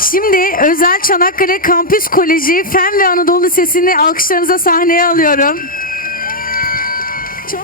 Şimdi Özel Çanakkale Kampüs Koleji Fen ve Anadolu Lisesi'ni alkışlarınıza sahneye alıyorum. Çok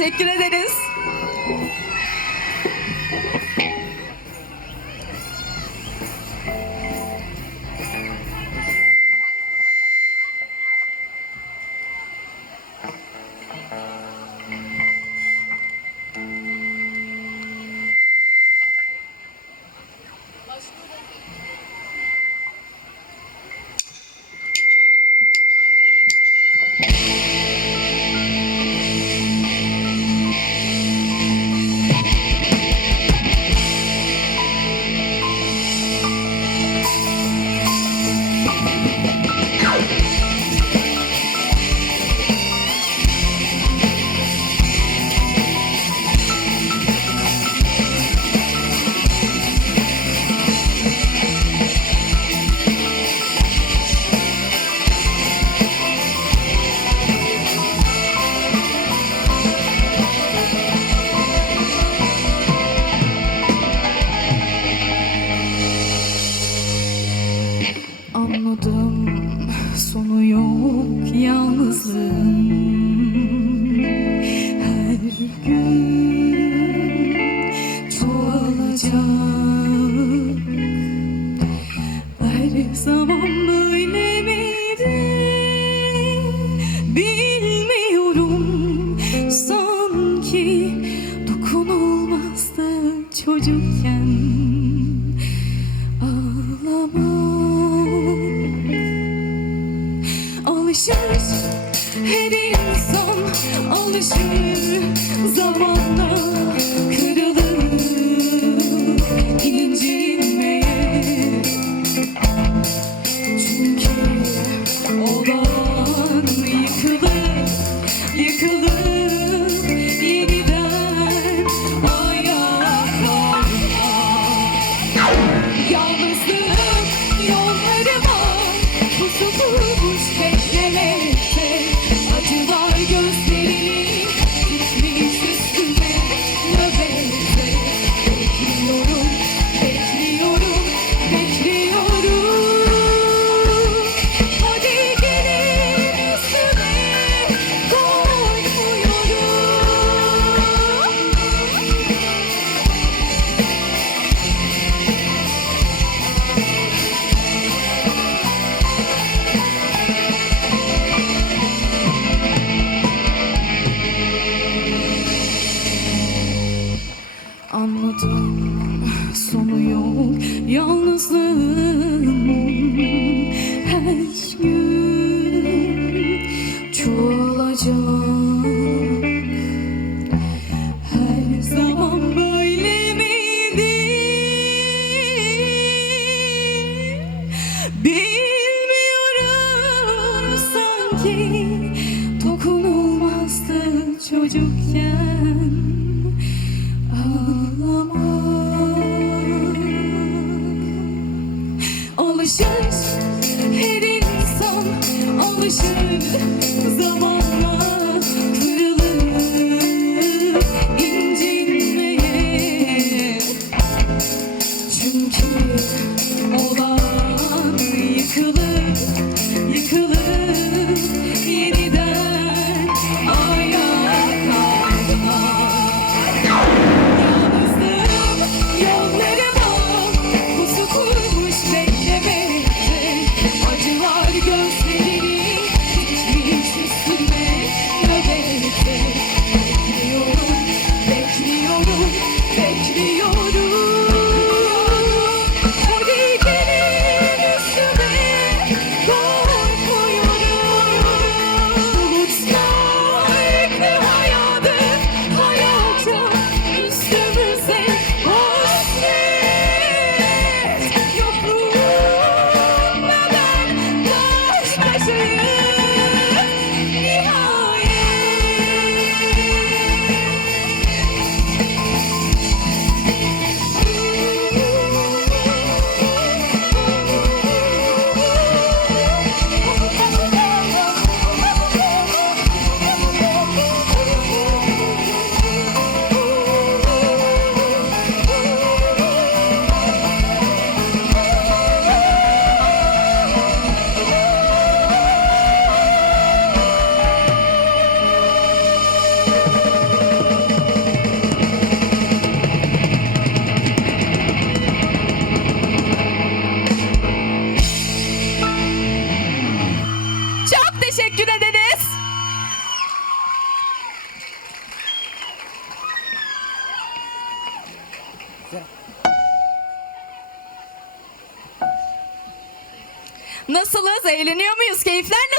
Teşekkür ederiz. Alışır her insan alışır zamanla. alışır. Her insan alışır. Zaman Take. keyifler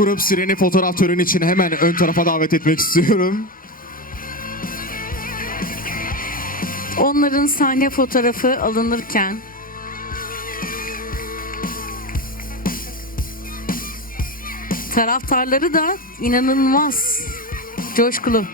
grup Siren'i fotoğraf töreni için hemen ön tarafa davet etmek istiyorum. Onların sahne fotoğrafı alınırken taraftarları da inanılmaz coşkulu.